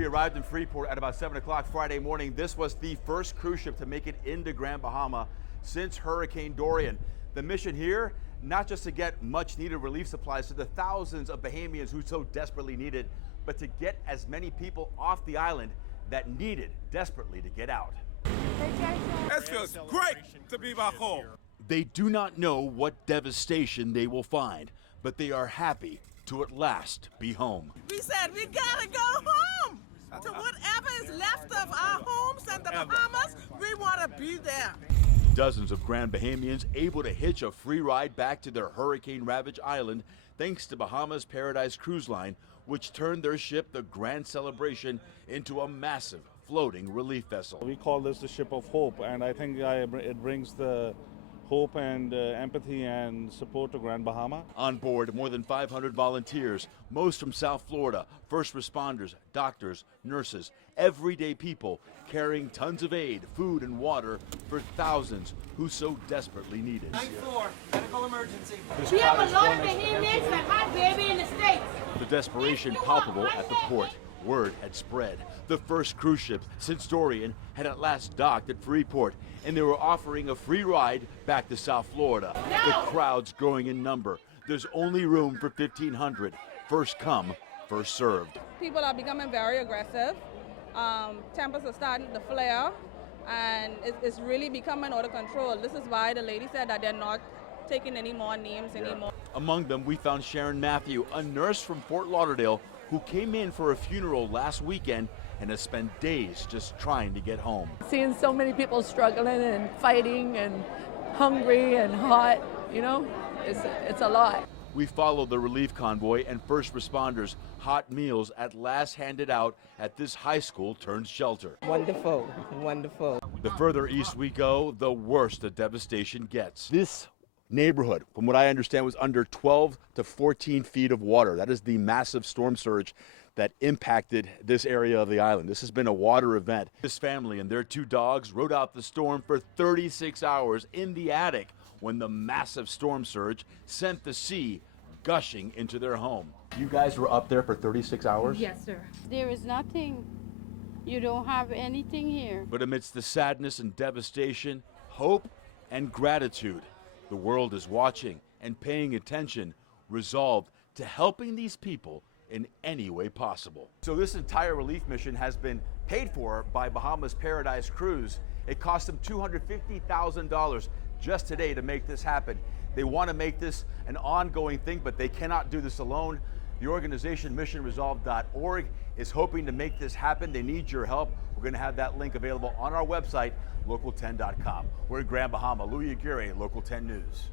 We arrived in Freeport at about 7 o'clock Friday morning. This was the first cruise ship to make it into Grand Bahama since Hurricane Dorian. The mission here, not just to get much needed relief supplies to the thousands of Bahamians who so desperately need it, but to get as many people off the island that needed desperately to get out. It feels great to be back home. They do not know what devastation they will find, but they are happy to at last be home. We said we gotta go home to whatever is left of our homes and the Bahamas. We want to be there. Dozens of Grand Bahamians able to hitch a free ride back to their hurricane-ravaged island thanks to Bahamas Paradise Cruise Line, which turned their ship, the Grand Celebration, into a massive floating relief vessel. We call this the Ship of Hope, and I think it brings the hope and empathy and support to Grand Bahama. On board, more than 500 volunteers, most from South Florida, first responders, doctors, nurses, everyday people carrying tons of aid, food and water for thousands who so desperately need it. 9-4, medical emergency. We have a lot of Bahamians that have baby in the States. The desperation palpable at the port. Word had spread. The first cruise ship since Dorian had at last docked at Freeport, and they were offering a free ride back to South Florida. No! The crowd's growing in number. There's only room for 1,500. First come, first served. People are becoming very aggressive. Tempers are starting to flare, and it's really becoming out of control. This is why the lady said that they're not taking any more names anymore. Among them, we found Sharon Matthew, a nurse from Fort Lauderdale, who came in for a funeral last weekend and has spent days just trying to get home. Seeing so many people struggling and fighting and hungry and hot, you know, it's a lot. We followed the relief convoy and first responders. Hot meals at last handed out at this high school turned shelter. Wonderful, wonderful. The further east we go, the worse the devastation gets. This neighborhood, from what I understand, was under 12 to 14 feet of water. That is the massive storm surge that impacted this area of the island. This has been a water event. This family and their 2 dogs rode out the storm for 36 hours in the attic when the massive storm surge sent the sea gushing into their home. You guys were up there for 36 hours? Yes, sir. There is nothing. You don't have anything here. But amidst the sadness and devastation, hope and gratitude, the world is watching and paying attention, resolved to helping these people in any way possible. So this entire relief mission has been paid for by Bahamas Paradise Cruise. It cost them $250,000 just today to make this happen. They want to make this an ongoing thing, but they cannot do this alone. The organization missionresolve.org is hoping to make this happen. They need your help. We're going to have that link available on our website, local10.com. We're in Grand Bahama. Louis Aguirre, Local 10 News.